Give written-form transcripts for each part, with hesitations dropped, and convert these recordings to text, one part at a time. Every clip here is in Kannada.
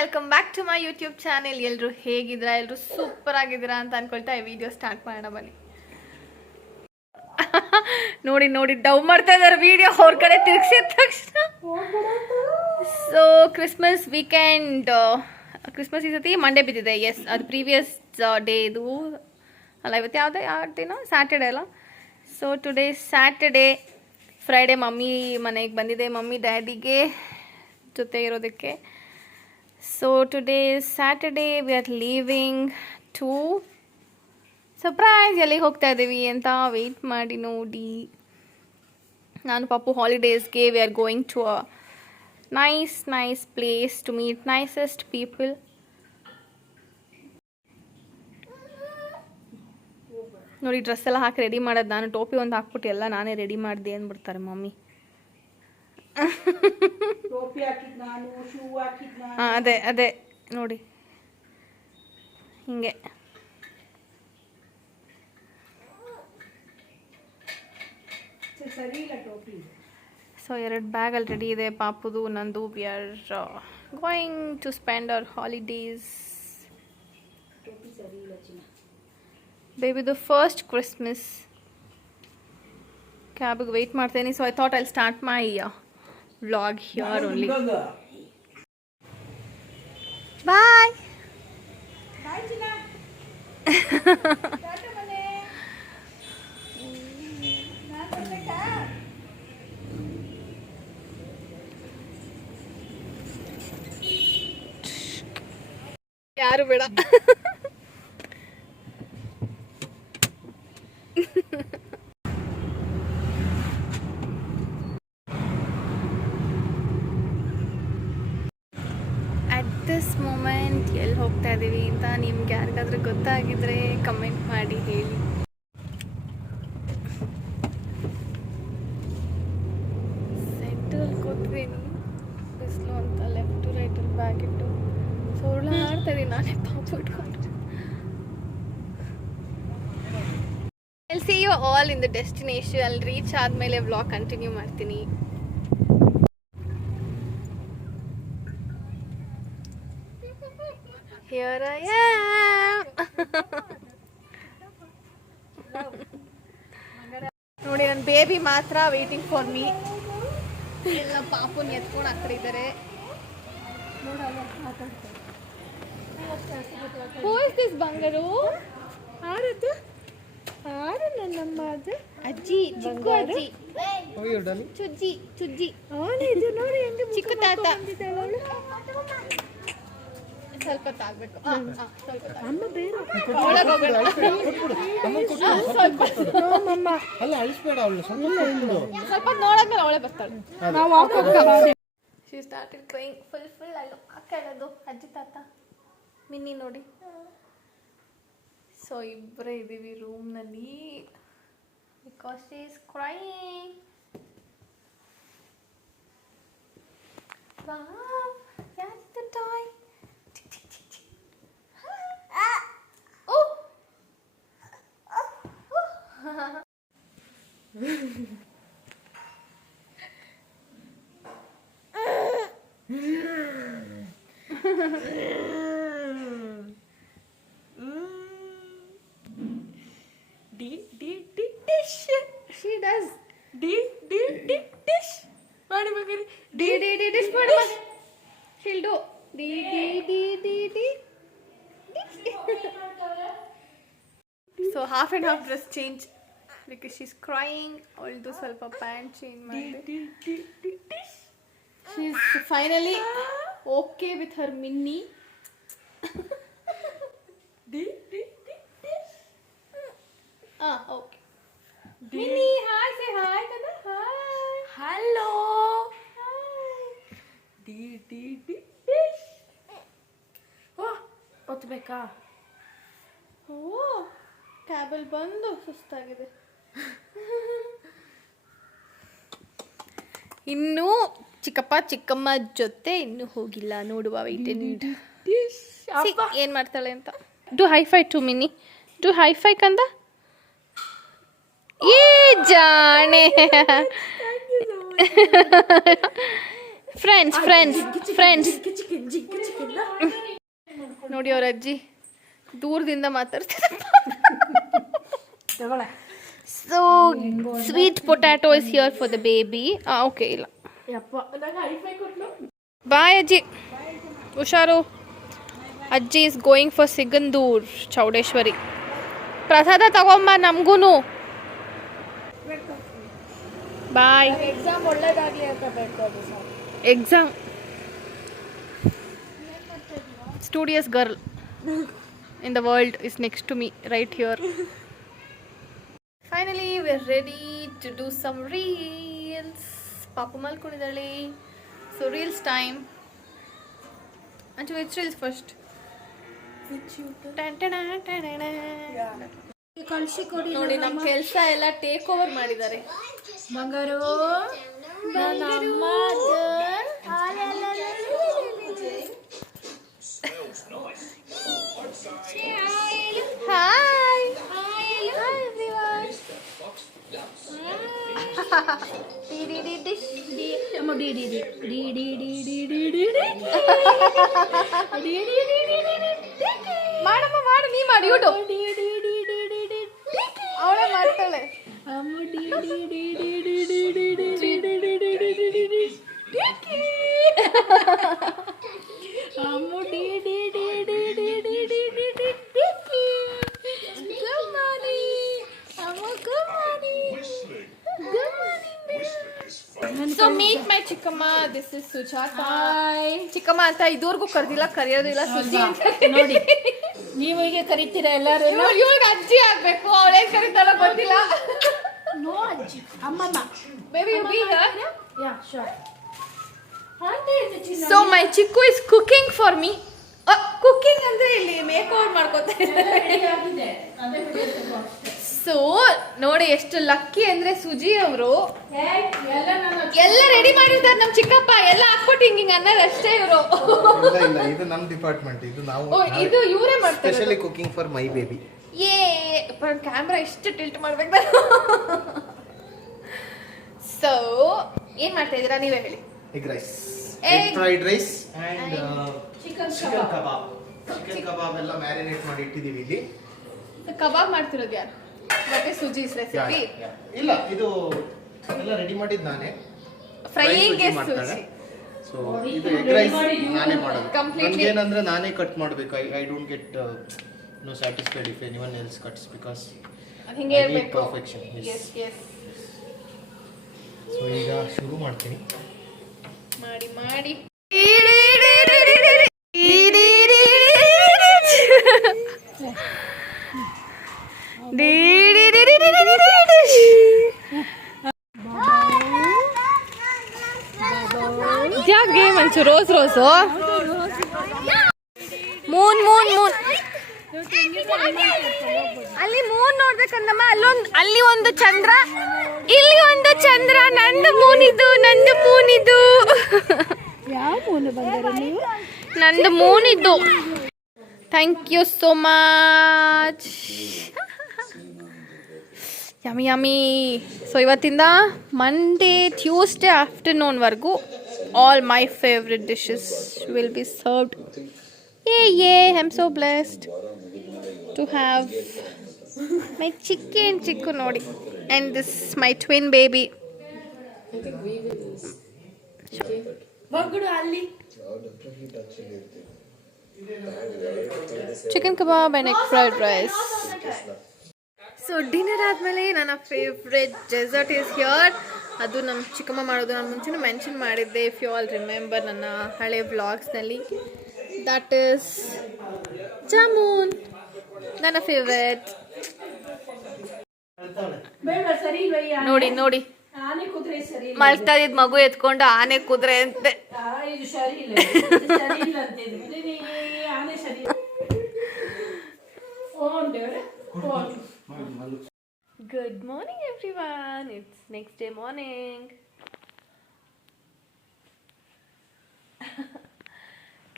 Welcome back to my YouTube channel. ಎಲ್ಲರೂ ಹೇಗಿದ್ದೀರಾ? ಎಲ್ಲರೂ ಸೂಪರ್ ಆಗಿದ್ದೀರಾ ಅಂತ ಅನ್ಕೊಳ್ತಾ ಈ ವಿಡಿಯೋ ಸ್ಟಾರ್ಟ್ ಮಾಡೋಣ ಬನ್ನಿ. ನೋಡಿ ನೋಡಿ ಡವ್ ಮಾಡ್ತಾ ಇದ್ದಾರೆ ವಿಡಿಯೋ ಅವ್ರ ಕಡೆ ತಿರ್ಗಿಸಿದ ತಕ್ಷಣ. ಸೊ ಕ್ರಿಸ್ಮಸ್ ವೀಕೆಂಡ್, ಕ್ರಿಸ್ಮಸ್ ಈ ಸತಿ ಮಂಡೇ ಬಿದ್ದಿದೆ. ಎಸ್, ಅದು ಪ್ರೀವಿಯಸ್ ಡೇ ಇದು ಅಲ್ಲ, ಇವತ್ತು ಯಾವ ದಿನ? ಸ್ಯಾಟರ್ಡೇ ಅಲ್ಲ. So today Saturday. Friday mummy ಮನೆಗೆ ಬಂದಿದೆ, ಮಮ್ಮಿ ಡ್ಯಾಡಿಗೆ ಜೊತೆ ಇರೋದಕ್ಕೆ. So today Saturday we are leaving to surprise. ಎಲ್ಲಿಗೆ ಹೋಗ್ತಾ ಇದ್ದೀವಿ ಅಂತ ವೆಯ್ಟ್ ಮಾಡಿ ನೋಡಿ. ನಾನು ಪಾಪು ಹಾಲಿಡೇಸ್ಗೆ we are going to a nice place to meet nicest people. ನೋಡಿ ಡ್ರೆಸ್ ಎಲ್ಲ ಹಾಕಿ ರೆಡಿ ಮಾಡೋದು ನಾನು. ಟೋಪಿ ಒಂದು ಹಾಕ್ಬಿಟ್ಟು ಎಲ್ಲ ನಾನೇ ರೆಡಿ ಮಾಡಿದೆ ಅಂದ್ಬಿಡ್ತಾರೆ ಮಮ್ಮಿ. ಹಾಂ ಅದೇ ನೋಡಿ ಹಿಂಗೆ. ಸೊ 2 ಬ್ಯಾಗಲ್ಲಿ ರೆಡಿ ಇದೆ, ಪಾಪುದು ನಂದು. We are going to spend our holidays. ಬೇಬಿದು ಫಸ್ಟ್ ಕ್ರಿಸ್ಮಸ್. ಕ್ಯಾಬಿಗೆ ವೆಯ್ಟ್ ಮಾಡ್ತೇನೆ. So I thought I'll start my vlog here only. Bye. Bye Gina. Tata mane. Naan barಬೇಕಾ? ಯಾರು ಬೇಡ. ದಿಸ್ ಮೂಮೆಂಟ್ ಎಲ್ಲಿ ಹೋಗ್ತಾ ಇದ್ದೀವಿ ಅಂತ ನಿಮ್ಗೆ ಯಾರಿಗಾದ್ರೂ ಗೊತ್ತಾಗಿದ್ರೆ ಕಮೆಂಟ್ ಮಾಡಿ ಹೇಳಿ. ಸೆಂಟ್ರಲ್ಲಿ ಕೂತ್ತೀನಿ, ಬಿಸಿಲು ಅಂತ ಲೆಫ್ಟು ರೈಟಲ್ಲಿ ಬ್ಯಾಗ್ ಇಟ್ಟು ಸೋಳ್ಳ ಆಡ್ತಾ ಇದ್ದೀನಿ ನಾನೇ ಪಾಪು ಇಟ್ಕೊಂಡು. I'll see you all in the destination. ಅಲ್ಲಿ ರೀಚ್ ಆದಮೇಲೆ ವ್ಲಾಗ್ ಕಂಟಿನ್ಯೂ ಮಾಡ್ತೀನಿ. Here I am. ನೋಡಿ ನನ್ನ ಬೇಬಿ ಮಾತ್ರ ವೇಟಿಂಗ್ ಫಾರ್ ಮೀ. ಎಲ್ಲ ಪಾಪುನ ಎತ್ಕೊಂಡು ಆ ಕಡೆ ಇದ್ದಾರೆ. ಹೂ ಇಸ್ ದಿಸ್ ಬಂಗಾರು? ಆರದು ಆರು ನನ್ನಮ್ಮ. ಅದು ಅಜ್ಜಿ, ಚಿಕ್ಕು ಅಜ್ಜಿ, ಚುಜ್ಜಿ. ಇದು ನೋಡಿ ಹೆಂಗೆ ಚಿಕ್ಕು ತಾತ. ಸ್ವಲ್ಪ ತಾಗಬೇಕು. ಸ್ವಲ್ಪ ನೋಡಾದ್ಮೇಲೆ ಅವಳೆ ಬರ್ತಾಳೆ. ಶಿ ಸ್ಟಾರ್ಟೆಡ್ ಕ್ರೈಯಿಂಗ್ ಫುಲ್ ಅಲ್ಲೂ ಹಾಕೊಳ್ಳೋದು ಅಜ್ಜಿ ತಾತ ಮಿನ್ನಿ ನೋಡಿ. ಸೊ ಇಬ್ಬರೇ ಇದ್ದೀವಿ ರೂಮ್ನಲ್ಲಿ because she is crying. Wow, ಯಾರಿದು ಟಾಯ್? She does dish ಮಾಡಿ ಮಗರಿ dish ಮಾಡಿ. She'll do so half and half dress change because she's crying. Although ಸ್ವಲ್ಪ ಪ್ಯಾಂಟ್ ಚೇಂಜ್ ಮಾಡಿದೆ. She's finally okay with her Minnie. Okay. Minnie, hi, say hi kada. Hi. Hello. Hi. Dish. ಒತ್ತಬೇಕಾ? ಕ್ಯಾಬಲ್ ಬಂದು ಸುಸ್ತಾಗಿದೆ. ಇನ್ನೂ ಚಿಕ್ಕಪ್ಪ ಚಿಕ್ಕಮ್ಮ ಜೊತೆ ಇನ್ನೂ ಹೋಗಿಲ್ಲ, ನೋಡುವ. ವೆಯ್ಟ್ ಏನು ಮಾಡ್ತಾಳೆ ಅಂತ. Do high five to Mini, do high five ಕಂದ. ಏ ಜಾಣೆ. ಫ್ರೆಂಡ್ಸ್ ನೋಡಿ ಅವ್ರ ಅಜ್ಜಿ ದೂರದಿಂದ ಮಾತಾಡ್ತಿದ್ದಾರೆ. So sweet potato is here for the baby. Okay ಇಲ್ಲ ಬಾಯ್ ಅಜ್ಜಿ, ಹುಷಾರು. ಅಜ್ಜಿ is going for Sigandur Chowdeshwari. ಪ್ರಸಾದ ತಗೊಂಬ ನಮಗೂ. ಬಾಯ್. ಎಕ್ಸಾಮ್ ಒಳ್ಳೇದಾಗಲಿ ಅಂತ ಬೇಡ್ಕೋದು. Exam studious girl in the world is next to me right here. Finally we're ready to do some reels. Papa malkonidale, so reels time. Anju, which reels first? Which you ಕಳ್ಸಿ ಕೊಡಿ ನೋಡಿ. ನಮ್ಮ ಕೆಲಸ ಎಲ್ಲ ಟೇಕ್ ಓವರ್ ಮಾಡಿದ್ದಾರೆ. ಬಂಗಾರು ನನ್ನ ಅಮ್ಮ Hi. Hi everyone. ಮಾಡಮ್ಮ ಮಾಡು, ನೀ ಮಾಡಿ ಯೂಟ್ಯೂಬ್. ಅವಳೇ ಮಾಡ್ತಾಳೆ. So meet my ಚಿಕ್ಕಮ್ಮ. This is Sujata. ಚಿಕ್ಕಮ್ಮ ಅಂತ ಇದುವರೆಗೂ ಕರೆದಿಲ್ಲ, ಕರೆಯೋದಿಲ್ಲ. ಸುಜಿ ಅಂತ ನೋಡಿ, ನೀವು ಹೀಗೆ ಕರಿತೀರ ಎಲ್ಲರೂ. ಇವಾಗ ಅಜ್ಜಿ ಆಗ್ಬೇಕು, ಅವಳೇ ಕರೀತಾಳ ಗೊತ್ತಿಲ್ಲ. ನೋ ಅಜ್ಜಿ, ಅಮ್ಮಮ್ಮ. Maybe you be here. Yeah, sure. So my Chikku is cooking for me. Cooking ಅಂದ್ರೆ ಇಲ್ಲಿ ಮೇಕ್ ಓವರ್ ಮಾಡ್ಕೊತಾ ಇದ್ದಾರೆ. ಸೊ ನೋಡಿ ಎಷ್ಟು ಲಕ್ಕಿ ಅಂದ್ರೆ ಸುಜಿ ಅವರು ಎಲ್ಲ ರೆಡಿ ಮಾಡಿರ್ತಾರೆ. ನಮ್ ಚಿಕ್ಕಪ್ಪ ಎಲ್ಲ ಹಾಕ್ಬಿಟ್ಟು ಹಿಂಗಿಂಗ್ ಅನ್ನೋದು ಅಷ್ಟೇ ಇವರು. ಇದು ನಮ್ಮ ಡಿಪಾರ್ಟ್ಮೆಂಟ್. ಇದು ನಾವು ಇದು ಇವರೇ ಮಾಡ್ತಾರೆ. Specially cooking for my baby. Camera ಎಷ್ಟು ಟಿಲ್ಟ್ ಮಾಡ್ಬೇಕು. ಸೊ ಏನ್ ಮಾಡ್ತಾ ಇದೀರಾ ನೀವೇ ಹೇಳಿ. Egg rice, egg fried rice and chicken kebab. Chicken kebab ಎಲ್ಲ ಮ್ಯಾರಿನೇಟ್ ಮಾಡಿ ಇಟ್ಟಿದೀವಿ ಇಲ್ಲಿ. ಕಬಾಬ್ ಮಾಡ್ತಿರೋದು ಯಾರು? ಮತ್ತೆ ಸುಜಿ ರೆಸಿಪಿ ಇಲ್ಲ, ಇದು ಎಲ್ಲ ರೆಡಿ ಮಾಡಿದ್ ನಾನೇ. ಫ್ರೈಯಿಂಗ್ ಸುಜಿ. ಸೊ ಇದು ಎಗ್ ರೈಸ್ ನಾನೇ ಮಾಡೋದು. ಕಂಪ್ಲೀಟ್ಲಿ ಏನಂದ್ರೆ ನಾನೇ ಕಟ್ ಮಾಡಬೇಕು. I don't get no satisfied if anyone else cuts because ಹಿಂಗೆ ಇರಬೇಕು. ಪರ್ಫೆಕ್ಷನ್. yes yes. ಸೊ ಈಗ ಶುರು ಮಾಡ್ತೀನಿ. ಮಾಡಿ ಮಾಡಿ ಯಾಕೆ ಮಂಚು rose rose moon moon moon ಅಲ್ಲಿ ಮೂನ್ ನೋಡ್ಬೇಕಂದಮ್ಮ. ಅಲ್ಲಿ ಒಂದು ಚಂದ್ರ, ಇಲ್ಲಿ ಒಂದು ಚಂದ್ರ. ನಂದು ಮೂನಿದು, ನಂದು ಮೂನಿದು. ಯಾವ ಮೂನು ಬಂದರೆ ನೀವು? ನಂದು ಮೂನಿದ್ದು. Thank you so much. Yummy yummy. So ಇವತ್ತಿಂದ ಮಂಡೇ ಟ್ಯೂಸ್ಡೇ ಆಫ್ಟರ್ನೂನ್ವರೆಗೂ all my favourite dishes will be served. I am so blessed to have my Chikku ನೋಡಿ. And this my twin baby. Chicken kebab and egg fried rice. So dinner ಆದಮೇಲೆ ನನ್ನ ಫೇವ್ರೆಟ್ ಡೆಸರ್ಟ್ ಈಸ್ ಹಿಯರ್. ಅದು ನಮ್ಮ ಚಿಕ್ಕಮ್ಮ ಮಾಡೋದು. ನಾನು ಮುಂಚೆನೂ ಮೆನ್ಷನ್ ಮಾಡಿದ್ದೆ, ಇಫ್ ಯು ಆಲ್ ರಿಮೆಂಬರ್ ನನ್ನ ಹಳೆ ವ್ಲಾಗ್ಸ್ನಲ್ಲಿ. ದಟ್ ಈಸ್ ಜಾಮೂನ್, ನನ್ನ ಫೇವ್ರೆಟ್. ನೋಡಿ ನೋಡಿ, ಮಲ್ತಾ ಇದ್ದ ಮಗು ಎತ್ಕೊಂಡು ಆನೆ ಕುದುರೆ ಅಂತೆ. Good morning everyone. It's next day morning.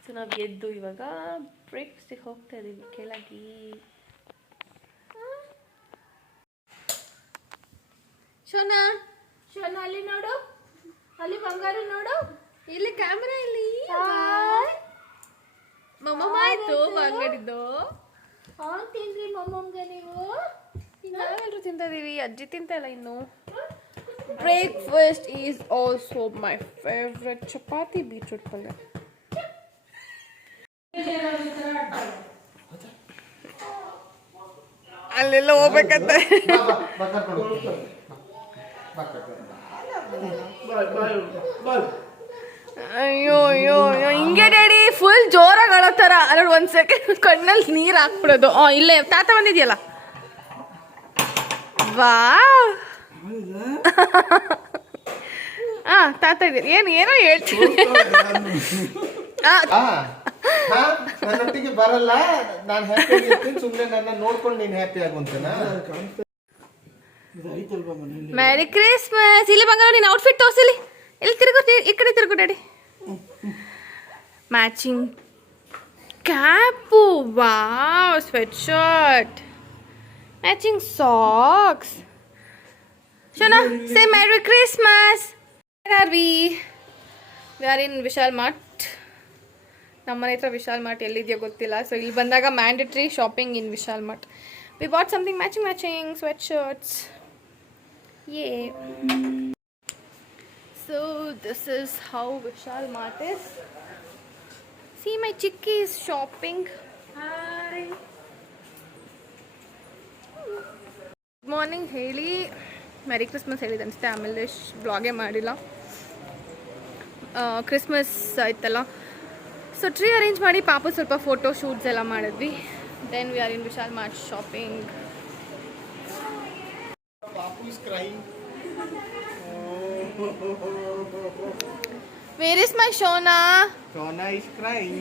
So ನಾವು ಎದ್ದು ಇವಾಗ ಬ್ರೇಕ್ಫಾಸ್ಟಿಗೆ ಹೋಗ್ತಾ ಇದ್ದೀವಿ ಕೆಳಗೆ. ಶೋನಾ ಅಲ್ಲಿ ನೋಡು, ಅಲ್ಲಿ ಬಂಗಾರ ನೋಡು. ಇಲ್ಲಿ ಕ್ಯಾಮ್ರಾ ಇಲ್ಲಿ. ಮಮ್ಮ ಆಯ್ತು. ಅಂಗಡಿದ್ದು ಹಾಂ ತಿನ್ರಿ ಮಮ್ಮಮ್ಗೆ ನೀವು ನಾವೆಲ್ಲರೂ ತಿಂತಾ ಇದೀವಿ, ಅಜ್ಜಿ ತಿಂತಾ ಇಲ್ಲ ಇನ್ನು. Breakfast is also my favourite, chapati beetroot ಪಲ್ಯ. ಅಲ್ಲೆಲ್ಲ ಹೋಗ್ಬೇಕಂತ. ಅಯ್ಯೋ ಅಯ್ಯೋ ಅಯ್ಯೋ, ಹಿಂಗೆ ಡ್ಯಾಡಿ ಫುಲ್ ಜೋರಾಗಿ ಅಳೋ ಥರ. ಅಲ್ಲ ಒಂದು ಸೆಕೆಂಡ್ ಕಣ್ಣಲ್ಲಿ ನೀರು ಹಾಕ್ಬಿಡೋದು. ಇಲ್ಲೇ ತಾತ ಬಂದಿದ್ಯಲ್ಲ, ವಾ ತಾತ ಇದೀರಿ. ಏನೋ ಹೇಳ್ತೀನಿ. ನನ್ನೊಟ್ಟಿಗೆ ಬರಲ್ಲ, ನಾನು ಹ್ಯಾಪಿ ಆಗಿರ್ತೀನಿ, ಸುಮ್ಮನೆ ನನ್ನ ನೋಡ್ಕೊಂಡು ನೀನು ಹ್ಯಾಪಿ ಆಗುವಂತನಾ? Marry Christmas. ಇಲ್ಲಿ ಬಂಗಾರ ನೀನು ಔಟ್ಫಿಟ್ ತೋರಿಸಿಲಿ. ಇಲ್ಲಿ ತಿರುಗು, ಈ ಕಡೆ ತಿರುಗು daddy. Matching cap, wow, sweatshirt, matching socks. Shona, say merry Christmas. Where are we? We are in Vishal Mart. ನಮ್ಮನೆ ಹತ್ರ ವಿಶಾಲ್ ಮಾರ್ಟ್ ಎಲ್ಲಿದೆಯೋ ಗೊತ್ತಿಲ್ಲ. ಸೊ ಇಲ್ಲಿ ಬಂದಾಗ mandatory shopping in Vishal Mart. We bought something matching sweatshirts. Yeah. So this is how Vishal Mart is. See, my chikki is shopping. Hi. Good morning, ಹೇಳಿ. ಮೆರಿ ಕ್ರಿಸ್ಮಸ್ ಹೇಳಿದೆ ಅನಿಸುತ್ತೆ. ಆಮೇಲೆ ಬ್ಲಾಗೇ ಮಾಡಿಲ್ಲ. ಕ್ರಿಸ್ಮಸ್ ಆಯ್ತಲ್ಲ, ಸೊ ಟ್ರೀ ಅರೇಂಜ್ ಮಾಡಿ ಪಾಪ ಸ್ವಲ್ಪ ಫೋಟೋ ಶೂಟ್ಸ್ ಎಲ್ಲ ಮಾಡಿದ್ವಿ. Then we are in Vishal Mart shopping. Papu is crying. Where is my Shona? Shona is crying.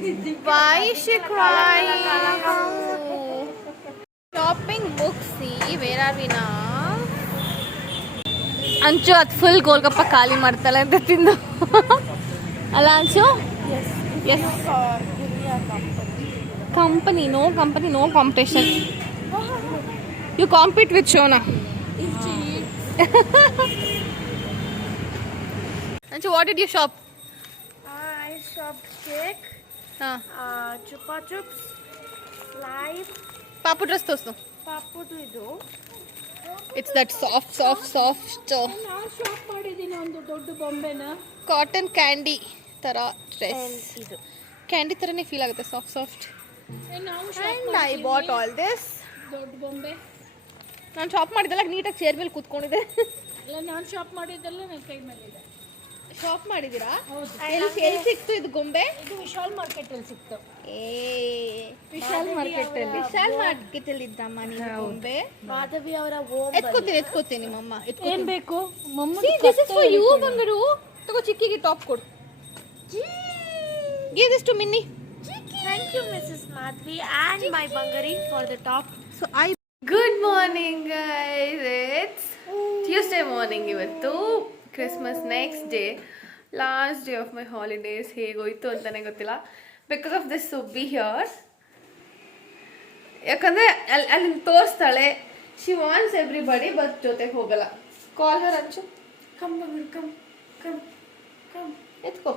Why is she crying? Shopping books. See, where are we now? ಅಂಚು ಅದು ಫುಲ್ ಗೋಲ್ಗಪ್ಪ ಖಾಲಿ ಮಾಡ್ತಾಳೆ ಅಂತ ತಿಂದು ಅಲ್ಲ ಅಂಚು? Yes. Company, no competition. You compete with Shona. Anchu, what did you shop? I shopped cake, chupa chups, slime, ಪಾಪು ಡ್ರೆಸ್ ತೋರಿಸು. ಪಾಪುದು ಇದು. ಇಟ್ಸ್ ದಟ್ ಸಾಫ್ಟ್ ನಾನು ಶಾಪ್ ಮಾಡಿದ್ದೀನಿ ಒಂದು ದೊಡ್ಡ ಬೊಂಬೆನ. ಕಾಟನ್ ಕ್ಯಾಂಡಿ ಥರ ಡ್ರೆಸ್. ಇದು ಕ್ಯಾಂಡಿ ಥರನೇ ಫೀಲ್ ಆಗುತ್ತೆ, ಸಾಫ್ಟ್. ನಾವು and I bought all this. ದೊಡ್ಡ ಬೊಂಬೆ ನಾನು ಶಾಪ್ ಮಾಡಿದ್ದೆಲ್ಲ ನೀಟಾಗಿ ಚೇರ್ ಮೇಲೆ ಕೂತ್ಕೊಂಡಿದ್ದೆ. ಅಲ್ಲ, ನಾನು ಶಾಪ್ ಮಾಡಿದ್ದೆಲ್ಲ ನನ್ನ ಕೈ ಮೇಲೆ ಇದೆ. ಶಾಪ್ ಮಾಡಿದ್ದೀರಾ? ಹೌದು. ಎಲ್ಲಿ ಸಿಕ್ತು ಇದು ಗೊಂಬೆ? ಇದು ವಿಶಾಲ್ ಮಾರ್ಕೆಟಲ್ಲಿ ಸಿಕ್ತು. ವಿಶಾಲ್ ಮಾರ್ಕೆಟಲ್ಲಿ ಇದ್ದಮ್ಮ ನೀನು ಗೊಂಬೆ? ಮಾಧವಿ ಅವರ ಎತ್ಕೋತೀನಿ ಮಮ್ಮ. ಏನ್ ಬೇಕು ದಿಸ್ ಇಸ್ ಫಾರ್ ಯು ಬಂಗಾರು. ತಗೋ, ಚಿಕ್ಕಿಗೆ ಟಾಪ್ ಕೊಡು. Give this to Minni. Thank you, Mrs. Madhvi and my Bangari for the top. So Good morning, guys. It's Tuesday morning ಇವತ್ತು. Christmas next day, last day of my holidays. ಹೇಗೋಯ್ತು ಅಂತಲೇ ಗೊತ್ತಿಲ್ಲ because of this Subbi here. ಯಾಕಂದರೆ ಅಲ್ಲಿ ತೋರಿಸ್ತಾಳೆ, ಶಿ ವಾಂಟ್ಸ್ ಎವ್ರಿಬಡಿ, ಬಟ್ ಜೊತೆಗೆ ಹೋಗಲ್ಲ. ಕಾಲ್ ಹರ್ ಅಂಚು. Come, Bangari, come. ಎತ್ಕೋ.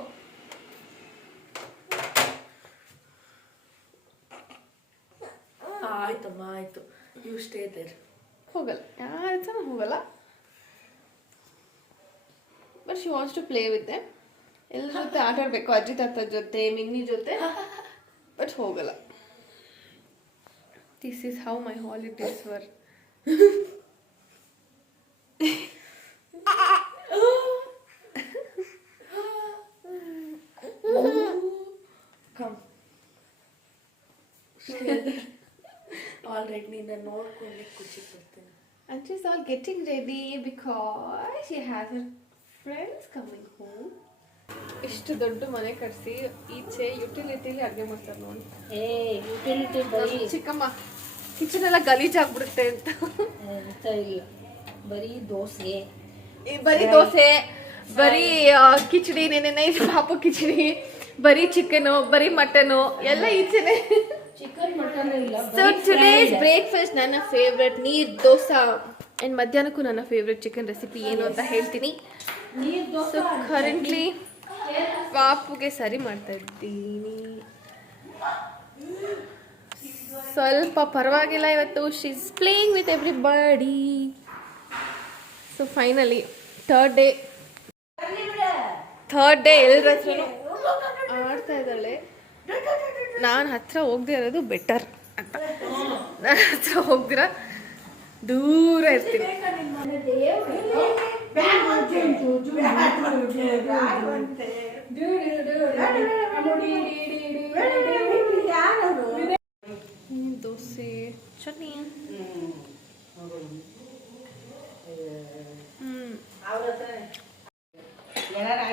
ಆಯ್ತಮ್ಮ, ಆಯ್ತು. You stay there. ಹೋಗಲ್ಲ, ಯಾರ ಜನ ಹೋಗಲ್ಲ. But she wants to play with them. ಎಲ್ಲರ ಜೊತೆ ಆಟ ಆಡಬೇಕು, ಅಜ್ಜಿ ತಾತ ಜೊತೆ, ಮಿನ್ನಿ ಜೊತೆ, ಬಟ್ ಹೋಗಲ್ಲ. This is how my holidays var. Come. Alright, ನೀನು ನೋಡ್ಕೊಂಡು ಖುಷಿ ಪಡ್ತೀನಿ. And she's all getting ready because she has her friends coming home. ಇಷ್ಟು ದೊಡ್ಡ ಮನೆ ಕಟ್ಸಿ ಈಚೆ ಯುಟಿಲಿಟಿಲಿ ಅಡುಗೆ ಮಾಡ್ತಾರೆ ನೋಡಿ. ಯುಟಿಲಿಟಿ ಬರೀ ಚಿಕ್ಕಮ್ಮ ಕಿಚನ್ ಎಲ್ಲ ಗಲೀಜಾಗ್ಬಿಡುತ್ತೆ ಅಂತ. ಇಲ್ಲ, ಬರೀ ದೋಸೆ, ಬರೀ ಕಿಚಡಿ, ನೆನೆ ಪಾಪು ಕಿಚಡಿ, ಬರೀ ಚಿಕನು, ಬರೀ ಮಟನು ಎಲ್ಲ ಈಚೆನೆ. ಚಿಕನ್ ಮಟನ್ ಇಲ್ಲ. ಸೊ ಟುಡೇಸ್ ಬ್ರೇಕ್ಫಾಸ್ಟ್ ನನ್ನ ಫೇವ್ರೆಟ್ ನೀರ್ ದೋಸಾ. ಆ್ಯಂಡ್ ಮಧ್ಯಾಹ್ನಕ್ಕೂ ನನ್ನ ಫೇವ್ರೆಟ್ ಚಿಕನ್ ರೆಸಿಪಿ ಏನು ಅಂತ ಹೇಳ್ತೀನಿ. ಸೊ ಕರೆಂಟ್ಲಿ ಪಾಪುಗೆ ಸರಿ ಮಾಡ್ತಾ ಇದ್ದೀನಿ. ಸ್ವಲ್ಪ ಪರವಾಗಿಲ್ಲ ಇವತ್ತು. She is playing with everybody. So finally third day ಎಲ್ಲರ ಹತ್ರನೂ ಆಡ್ತಾ ಇದ್ದಾಳೆ. ನಾನು ಹತ್ರ ಹೋಗದೆ ಇರೋದು ಬೆಟರ್ ಅಂತ. ನಾನು ಹತ್ರ ಹೋಗ್ದಿರ ದೂರ ಇರ್ತೀನಿ. ದೋಸೆ ಚಟ್ನಿ.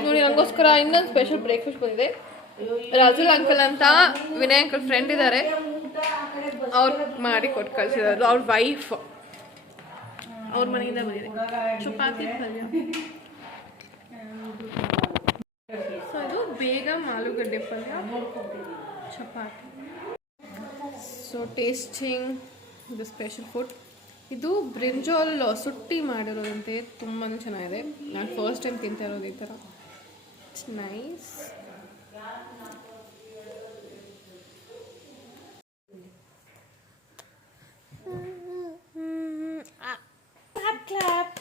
ನೋಡಿ ನನಗೋಸ್ಕರ ಇನ್ನೊಂದು ಸ್ಪೆಷಲ್ ಬ್ರೇಕ್ಫಾಸ್ಟ್ ಬಂದಿದೆ. ರಾಜುಲ್ ಅಂಕಲ್ ಅಂತ ವಿನಯ್ ಅಂಕಲ್ ಫ್ರೆಂಡ್ ಇದ್ದಾರೆ, ಅವ್ರು ಮಾಡಿ ಕೊಟ್ಟು ಕಳಿಸಿದ್ರು. ಅವ್ರ ವೈಫ್ ಅವ್ರ ಮನೆಯಿಂದ ಬಂದಿದೆ. ಚಪಾತಿ ಪಲ್ಯ. ಸೊ ಇದು ಬೇಗ ಆಲೂಗಡ್ಡೆ ಪಲ್ಯ, ಚಪಾತಿ. ಸೊ ಟೇಸ್ಟಿಂಗ್ ಇದು ಸ್ಪೆಷಲ್ ಫುಡ್. ಇದು ಬ್ರಿಂಜಾಲ್ ಸುಟ್ಟಿ ಮಾಡಿರೋದಂತೆ, ತುಂಬಾ ಚೆನ್ನಾಗಿದೆ. ನಾನು ಫಸ್ಟ್ ಟೈಮ್ ತಿಂತಾ ಇರೋದು ಈ ಥರ. It's nice. Clap.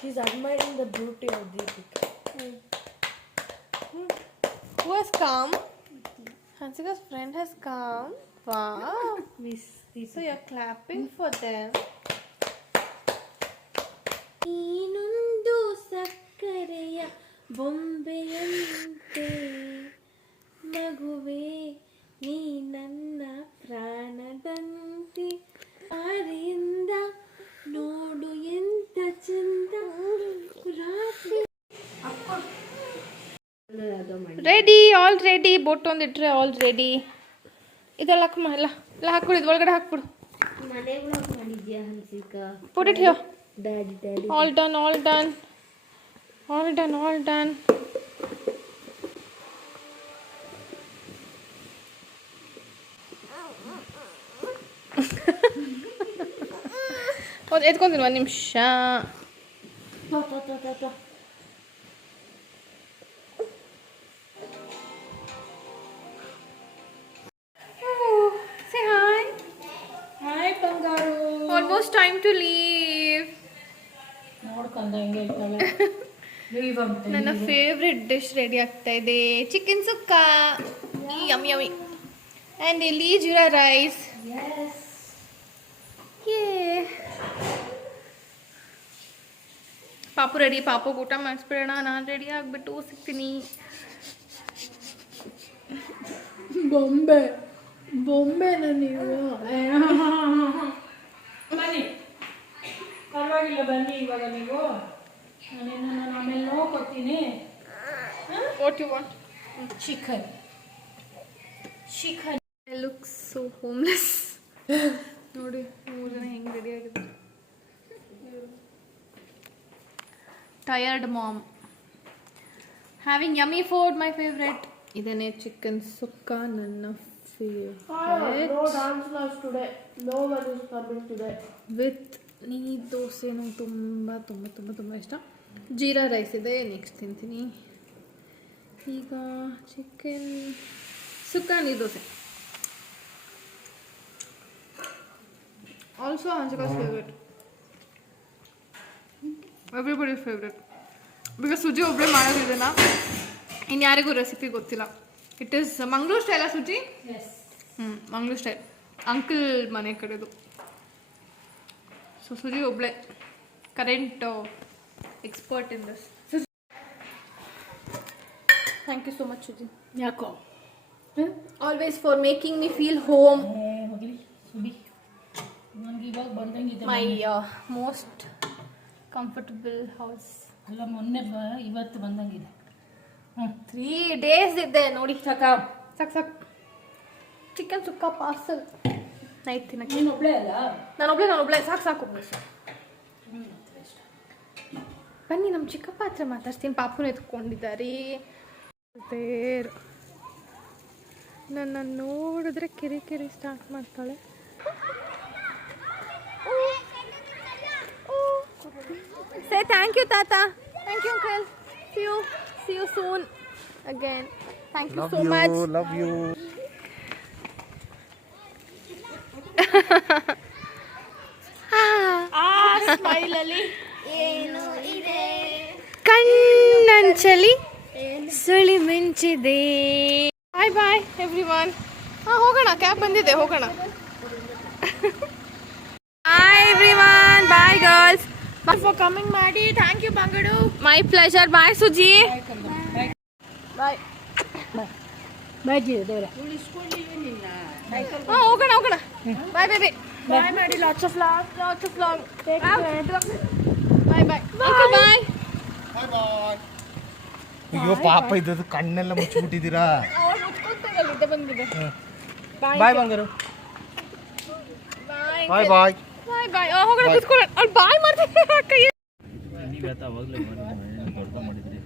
She's admiring the beauty of the picture. Who has come? Hansika's friend has come. Wow. So you're clapping for them. ನೀನೊಂದು ಸಕ್ಕರೆಯ ಬೊಂಬೆಯಂತೆ ಮಗುವೆ, ನೀ ನನ್ನ ಪ್ರಾಣದಂತೆ, ಆರೆಯಿಂದ ನೋಡು ಎಂತ ಚಂದ. Ready, all ready. ಬೊಟ್ಟು ಒಂದಿಟ್ರೆ ಆಲ್ ರೆಡಿ. ಇದೆಲ್ಲ ಎಲ್ಲ ಹಾಕ್ಬಿಡು, ಇದು ಒಳಗಡೆ ಹಾಕ್ಬಿಡು. ಮನೆ ಮಾಡಿದ್ಯಾ Hansika? Put it here. Daddy All done, all done. All done, all done. ಹೌದು, ಎತ್ಕೊಂತೀನಿ ಒಂದು ನಿಮಿಷ. Say hi. Hi, Bangaru. Almost time to leave. ನೋಡ್ಕೊಂಡ ಹೆಂಗೆ ಹೇಳ್ತಾಳೆ. Leave ಅಂತ. ನನ್ನ ಫೇವ್ರೆಟ್ ಡಿಶ್ ರೆಡಿ ಆಗ್ತಾ ಇದೆ. Chicken sukka. Yummy yummy. And ಇಲ್ಲಿ ಜೀರಾ ರೈಸ್. Yes. ಪಾಪು ರೆಡಿ. ಪಾಪು ಊಟ ಮಾಡಿಸ್ಬಿಡೋಣ. ನಾನು ರೆಡಿ ಆಗಿಬಿಟ್ಟು ಸಿಗ್ತೀನಿ. ಬೊಂಬೆನ ನೀವು. ಬನ್ನಿ, ಪರವಾಗಿಲ್ಲ ಬನ್ನಿ ಇವಾಗ ನೀವು. ನಾನು ಆಮೇಲೆ ನೋಡ್ಕೊತೀನಿ. What you want? Chicken. I look so homeless. ನೋಡಿ 3 ಜನ ಹೆಂಗೆ ರೆಡಿ ಆಗಿದ್ರು. Tired mom. Having yummy food, my favorite. ಇದನ್ನೇ ಚಿಕನ್ ಸುಕ್ಕ, ನನ್ನ favourite. No dance class today. No one is coming today. With ನೀರು ದೋಸೆ ನಂಗೆ ತುಂಬ ತುಂಬ ತುಂಬ ತುಂಬ ಇಷ್ಟ. ಜೀರಾ ರೈಸ್ ಇದೆ, ನೆಕ್ಸ್ಟ್ ತಿಂತೀನಿ. ಈಗ chicken sukka, neer dosa. Also Hansika's favourite. Everybody favourite. Because Suji ಒಬ್ಬರೇ ಮಾಡೋದಿದೆನಾ, ಇನ್ಯಾರಿಗೂ ರೆಸಿಪಿ ಗೊತ್ತಿಲ್ಲ. ಇಟ್ ಈಸ್ ಮಂಗಳೂರು ಸ್ಟೈಲಾ ಸುಜಿ? ಮಂಗಳೂರು ಸ್ಟೈಲ್, ಅಂಕಲ್ ಮನೆ ಕಡೆದು. ಸೊ ಸುಜಿ ಒಬ್ಳೆ current expert in this. Thank you so much Suji. ಯಾಕೋ always for making me feel home. ಹೋಗ್ಲಿ ಸುಬಿ, ನನಗೆ ಇವಾಗ ಬಂದಂಗಿದೆ. My most comfortable house. ಅಲ್ಲ ಮೊನ್ನೆ ಇವತ್ತು ಬಂದಂಗಿದೆ. 3 days ಇದ್ದೆ ನೋಡಿ. ಸಾಕು ಚಿಕನ್ ಸುಕ್ಕ ಪಾರ್ಸಲ್ ನೈಟ್ ತಿನ್ನಕ್ಕೆ. ನೀನು ಒಬ್ಳೆ ಅಲ್ಲ? ನಾನು ಒಬ್ಳೆ. ಸಾಕು. ಬನ್ನಿ, ನಮ್ಮ ಚಿಕ್ಕಪ್ಪ ಹತ್ರ ಮಾತಾಡ್ತೀನಿ. ಪಾಪುನ ಎತ್ಕೊಂಡಿದ್ದಾರೆ. ನನ್ನ ನೋಡಿದ್ರೆ ಕಿರಿ ಸ್ಟಾರ್ಟ್ ಮಾಡ್ತಾಳೆ. ಥ್ಯಾಂಕ್ ಯು ತಾತ, thank you uncle. See you soon again. Thank you so much. Love you. Smile ಅಲ್ಲಿ ಏನು ಇದೆ, ಕಣ್ಣಂಚಲಿ ಸುಳಿ ಮಿಂಚಿದೆ. Bye bye everyone. ಹೋಗೋಣ, ಕ್ಯಾಬ್ ಬಂದಿದೆ, ಹೋಗೋಣ. Bye everyone, bye girls. For coming ಮಾಡಿ. ಥ್ಯಾಂಕ್ ಯು ಬಂಗಡು. My pleasure. Bye Suji. Bye bye ದೇವರ. ಹೋಗೋಣ ಹೋಗೋಣ. Bye baby. ಬಾಯ್ ಮಾಡಿ. Lots of love. Bye bye uncle. Bye. ಅಯ್ಯೋ ಪಾಪ ಇದ್ದದ್ದು ಕಣ್ಣೆಲ್ಲ ಮುಚ್ಚಿಬಿಟ್ಟಿದ್ದೀರಾ. ಬಂದಿದೆ. ಬಾಯ್ ಬಂಗಾರು. ಬಾಯ್ ಬಾಯ್ ಬಾಯ್ ಬಾಯ್ ಬಾಯ್. ಹೋಗೋಣ, ಕುತ್ಕೊಳ್ಳೋಣ. ಅವ್ಳು ಬಾಯ್ ಮಾಡ್ತಿದ್ದೆ ಅಕ್ಕ. ನೀವತ್ತ ಅವಾಗಲೇ ದೊಡ್ಡ ಮಾಡಿದ್ರಿ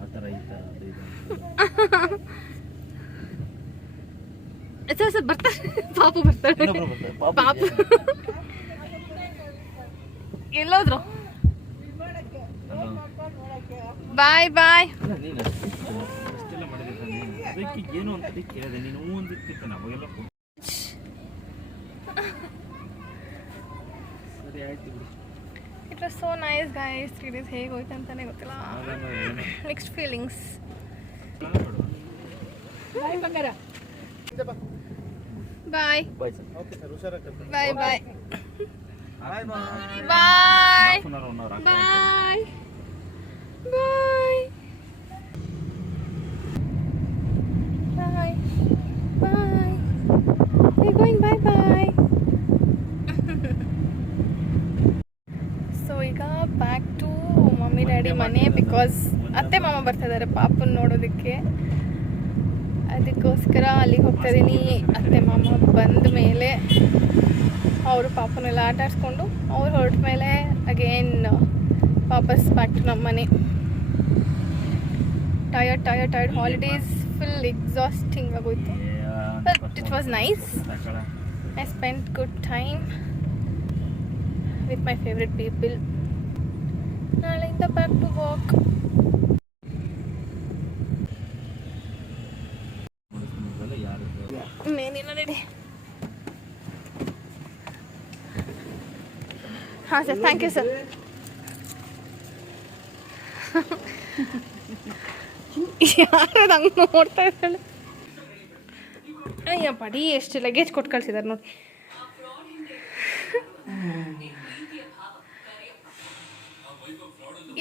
ಆ ಥರ ಈ ಥರ ಅದು ಇದು ಸರ್ ಬರ್ತಾರೆ. ಪಾಪು ಬರ್ತಾಳೆ. ಪಾಪು ಎಲ್ಲೋದ್ರು? ಬಾಯ್ ಬಾಯ್. ನೀನು ಅಷ್ಟೆಲ್ಲ ಮಾಡಿದ್ರೆ ತಾನೆ, ಅದಕ್ಕೆ ಏನು ಅಂತ ಕೇಳಿದೆ. ನೀನು ಹೂ ಅಂದಿರ್ತಿತ್ತು, ಅವಾಗೆಲ್ಲ ಸರಿ ಆಯ್ತು ಬಿಡು. It was so nice guys. Series ಹೇಗೆ ಹೋಯ್ತು ಅಂತಾನೆ ಗೊತ್ತಿಲ್ಲ. Next feelings. ಬಾಯ್ ಬಂಗಾರ. Bye bye sir. Okay sir, ಹುಷಾರಾಗಿ ಕರ್ಕೊಂಡು. Bye bye bye bye. Bye ಪುನರ್ one hour bye bye bye bye. We're going bye bye. So ಈಗ ಬ್ಯಾಕ್ ಟು ಮಮ್ಮಿ ಡ್ಯಾಡಿ ಮನೆ. ಬಿಕಾಸ್ ಅತ್ತೆ ಮಾಮ ಬರ್ತಾ ಇದ್ದಾರೆ ಪಾಪನ ನೋಡೋದಕ್ಕೆ. ಅದಕ್ಕೋಸ್ಕರ ಅಲ್ಲಿಗೆ ಹೋಗ್ತಾ ಇದ್ದೀನಿ. ಅತ್ತೆ ಮಾಮ ಬಂದ ಮೇಲೆ ಅವರು ಪಾಪನೆಲ್ಲ ಆಟ ಆಡಿಸ್ಕೊಂಡು ಅವ್ರು ಹೊರಟ ಮೇಲೆ ಅಗೇನ್ ವಾಪಸ್ ಬ್ಯಾಕ್ ಟು ನಮ್ಮ ಮನೆ. ಟಯರ್ಡ್ ಹಾಲಿಡೇಸ್ ಫುಲ್ ಎಕ್ಸಾಸ್ಟಿಂಗ್ ಆಗೋಯ್ತು. But it was nice. I spent good time with my favorite people. ನಾಳೆಯಿಂದ ಬ್ಯಾಕ್ ಟು ವರ್ಕ್. ಇನ್ನೇನಿಲ್ಲ ರೆಡಿ. ಹಾಂ ಸರ್, ಥ್ಯಾಂಕ್ ಯು ಸರ್. ಯಾರು ಹಂಗೆ ನೋಡ್ತಾ ಇದ್ದಾಳೆ? ಅಯ್ಯ ಪಡಿ, ಎಷ್ಟು ಲಗೇಜ್ ಕೊಟ್ಟು ಕಳ್ಸಿದ್ದಾರೆ ನೋಡಿ.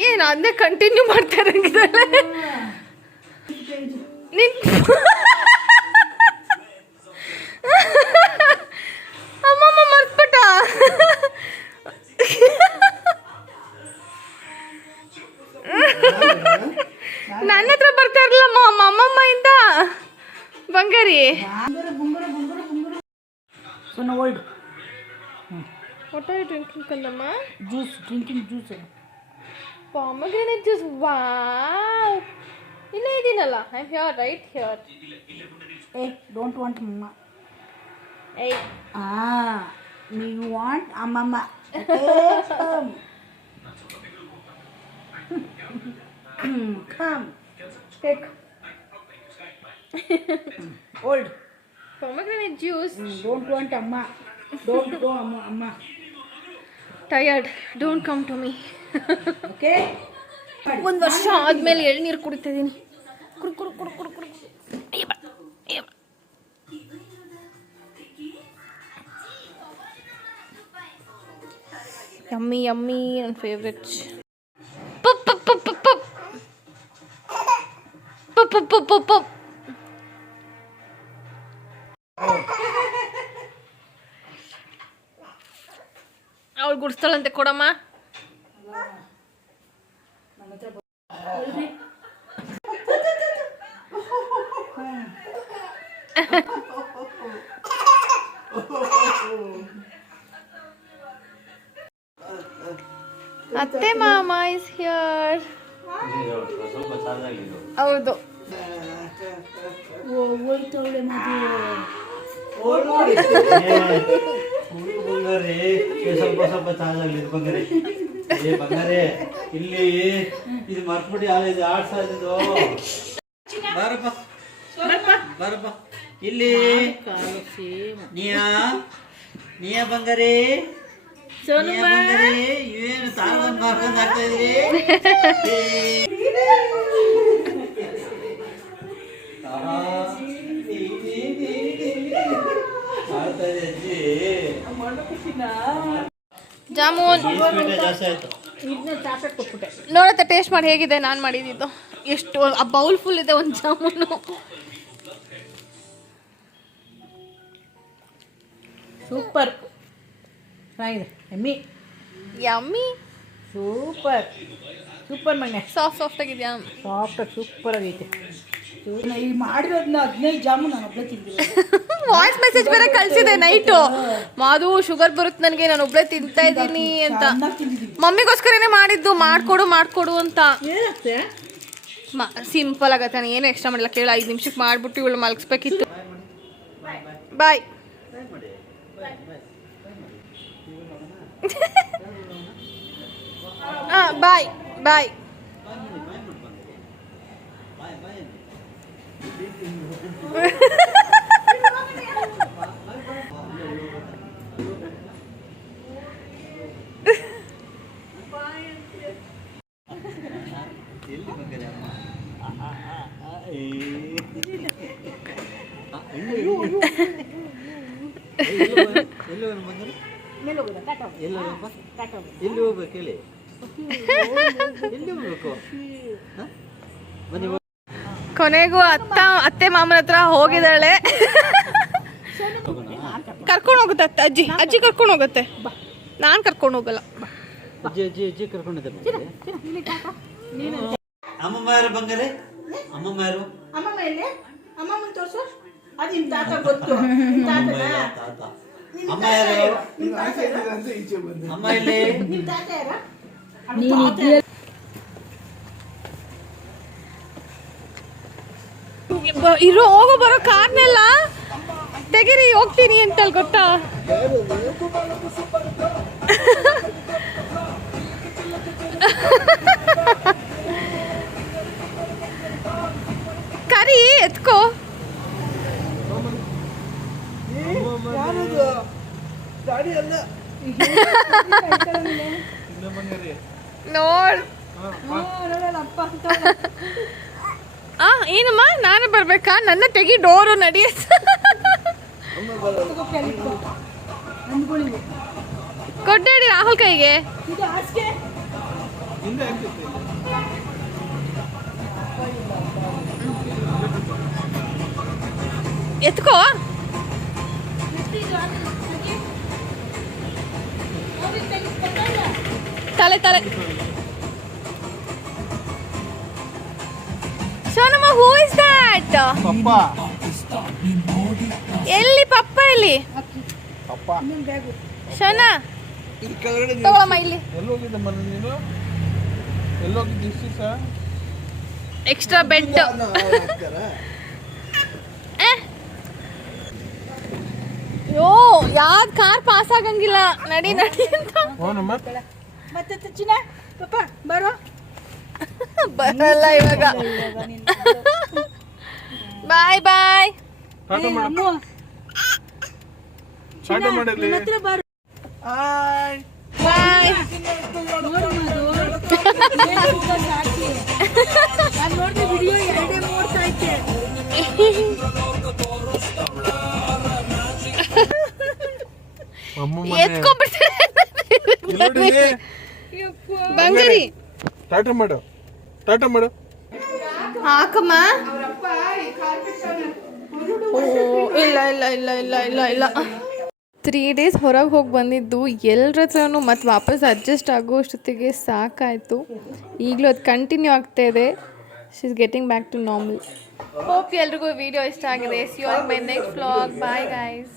ಏನು ಅದನ್ನೇ ಕಂಟಿನ್ಯೂ ಮಾಡ್ತಾರೆ ನಿನ್ ಅಮ್ಮಮ್ಮ ಮರ್ತ್ಬಿಟ್ಟ. ನನ್ನ ಹತ್ರ ಬರ್ತಾ ಇರಲಿಲ್ಲ ಅಮ್ಮಮ್ಮ ಇಂದ. ಬಂಗಾರಿ ಸೊನ್ನ old what are you drinking ಕಂದಮ್ಮ? Juice, drinking juice. Pomegranate juice. Wow, ಇಲ್ಲೇ ಇದೀನಲ್ಲ. I am here, right here. ಏ ಡೋಂಟ್ ವಾಂಟ್ ಅಮ್ಮ. ಏಯ್ ನೀವು ವಾಂಟ್ ಅಮ್ಮಮ್ಮ. Come take old pomegranate juice. Don't want ಅಮ್ಮ. ಡೋಂಟ್ ಗೋ ಅಮ್ಮ. Tired, don't come to me. Okay. 1 ವರ್ಷ ಆದ್ಮೇಲೆ ಎಳ್ನೀರು ಕುಡಿತಾ ಇದೀನಿ. ಕುಡು ಕುಡು ಕುಡು ಕುಡು ಕುಡು. ಯಮ್ಮಿ ಯಮ್ಮಿ, ನನ್ನ favourite. Puff puff puff puff puff puff puff puff puff puff. ಅವಳು ಗುಡಿಸ್ತಾಳಂತೆ, ಕೊಡಮ್ಮ. ಅತ್ತೆ ಮಾಮ ಇಸ್ ಹಿಯರ್. ಹೌದು. ಹೋಯ್ತವಳೆ ಮದುವೆ. ಬಂಗಾರಿ ಸ್ವಲ್ಪ ಚಾರ್ಜ್ ಆಗಲಿ ಬಂಗಾರಿ. ಏ ಬಂಗಾರೆ ಇಲ್ಲಿ ಇದು ಮರ್ತ್ಬಿಟ್ಟು ಯಾವ ಇದು ಆಡ್ಸಾ ಇದ್ದು ಬಾರಪ್ಪ ಬಾರಪ್ಪ ಇಲ್ಲಿ ನೀಯಾ ಬಂಗಾರೆ ಏನು ತಾಳ್ಮನ್ ಮಾಡ್ಕೊಂಡು ಆಗ್ತಾ ಇದ್ರಿ ಜಾಮೂನ್ ಜಾಸ್ತಿ ಆಯ್ತು ನೋಡತ್ತೆ ಟೇಸ್ಟ್ ಮಾಡಿ ಹೇಗಿದೆ ನಾನು ಮಾಡಿದ್ದು ಎಷ್ಟು ಆ ಬೌಲ್ ಫುಲ್ ಇದೆ ಒಂದು ಜಾಮೂನು ಸೂಪರ್ ಚೆನ್ನಾಗಿದೆ ಎಮ್ಮಿ ಯಮ್ಮಿ ಸೂಪರ್ ಸೂಪರ್ ಮಣ್ಣೆ ಸಾಫ್ಟ್ ಆಗಿದೆಯಾ ಸಾಫ್ಟಾಗಿ ಸೂಪರ್ ಆಗೈತೆ ಈ ಮಾಡಿರೋದನ್ನ 15 ಜಾಮೂನ್ ನಾನು ಒಬ್ಬಳೇ ತಿಂದಿಲ್ಲ ವಾಯ್ಸ್ ಮೆಸೇಜ್ ಬೇರೆ ಕಳ್ಸಿದೆ ನೈಟು ಮಾದು ಶುಗರ್ ಬರುತ್ತೆ ನನಗೆ ನಾನು ಒಬ್ಬಳೇ ತಿಂತಾ ಇದ್ದೀನಿ ಅಂತ ಮಮ್ಮಿಗೋಸ್ಕರನೇ ಮಾಡಿದ್ದು ಮಾಡ್ಕೊಡು ಅಂತ ಏನಾಗ್ತದೆ ಸಿಂಪಲ್ ಆಗತ್ತೆ ನಾನು ಏನು ಎಕ್ಸ್ಟ್ರಾ ಮಾಡಿಲ್ಲ ಕೇಳ 5 ನಿಮಿಷಕ್ಕೆ ಮಾಡ್ಬಿಟ್ಟು ಇವಳು ಮಲಗಿಸ್ಬೇಕಿತ್ತು ಬಾಯ್ ಬಾಯ್ ಬಾಯ್ ಎಲ್ಲಿ ಹೋಗ್ಬೇಕು ಹೇಳಿ ಎಲ್ಲಿ ಹೋಗ್ಬೇಕು ಕೊನೆಗೂ ಅತ್ತೆ ಮಾಮನ ಹತ್ರ ಹೋಗಿದ್ದಾಳೆ ಕರ್ಕೊಂಡು ಹೋಗುತ್ತೆ ಅಜ್ಜಿ ಕರ್ಕೊಂಡು ಹೋಗುತ್ತೆ ನಾನು ಕರ್ಕೊಂಡು ಹೋಗಲ್ಲ ಅಜ್ಜಿ ಕರ್ಕೊಂಡಿದ್ದೆ ಅಮ್ಮಮ್ಮ ಯಾರು ಬಂಗಾರೆ ಅಮ್ಮಮ್ಮ ಯಾರು ಅಮ್ಮಮ್ಮ ಎಲ್ಲಿ ಅಮ್ಮಮ್ಮ ತೋರ್ಸು ಅದು ನಿಮ್ಮ ತಾತ ಗೊತ್ತು ನಿಮ್ಮ ತಾತನ ತಾತ ಅಮ್ಮ ಯಾರು ಅಮ್ಮ ಇಲ್ಲಿ ನಿಮ್ಮ ತಾತ ಯಾರ ಇರೋ ಹೋಗೋ ಬರೋ ಕಾರ್ನೆಲ್ಲ ತೆಗಿರಿ ಹೋಗ್ತೀನಿ ಅಂತಲ್ ಗೊತ್ತಾ ಕರಿ ಎತ್ಕೋ ನೋಡ್ ಏನಮ್ಮ ನಾನು ಬರ್ಬೇಕಾ ನನ್ನ ತೆಗಿ ಡೋರು ನಡಿ ಕೊಟ್ಟಾಡಿ ರಾಹುಲ್ ಕೈಗೆ ಎತ್ಕೋ ತಲೆ ಸೋನಮ್ಮ ಹೂ ಇಸ್ ದಟ್ ಎಲ್ಲಿ ಪಪ್ಪ ಎಲ್ಲಿ ಶೋನಾ ತಗೊಳಮ್ಮ ಇಲ್ಲಿ ಎಕ್ಸ್ಟ್ರಾ ಬೆಡ್ ಯೋ ಯಾವ್ದು ಕಾರ್ ಪಾಸ್ ಆಗಂಗಿಲ್ಲ ನಡಿ ಅಂತ ಮತ್ತೆ ಚಿನ್ನ ಪಾಪ ಬರೋ ಬರಲ್ಲ ಇವಾಗ ಬಾಯ್ ಬಾಯ್ ಹತ್ರ ಬರೋ ಬಾಯ್ ನಾನು ನೋಡಿದ ವಿಡಿಯೋ 2 ನೋಡ್ತಾ ಇದ್ದೆ ಎತ್ಕೊಂಡ್ಬಿಡ್ತಾರೆ ಬಂಗಾರಿ ಟಾಟಾ ಮಾಡು ಹಾಕಮ್ಮ ಇಲ್ಲ 3 days ಹೊರಗೆ ಹೋಗಿ ಬಂದಿದ್ದು ಎಲ್ಲರ ಹತ್ರನೂ ಮತ್ತು ವಾಪಸ್ ಅಡ್ಜಸ್ಟ್ ಆಗೋ ಅಷ್ಟೊತ್ತಿಗೆ ಸಾಕಾಯಿತು ಈಗಲೂ ಅದು ಕಂಟಿನ್ಯೂ ಆಗ್ತಾ ಇದೆ she is getting back to normal hope ಎಲ್ರಿಗೂ ವಿಡಿಯೋ ಇಷ್ಟ ಆಗಿದೆ see you all my next vlog bye guys.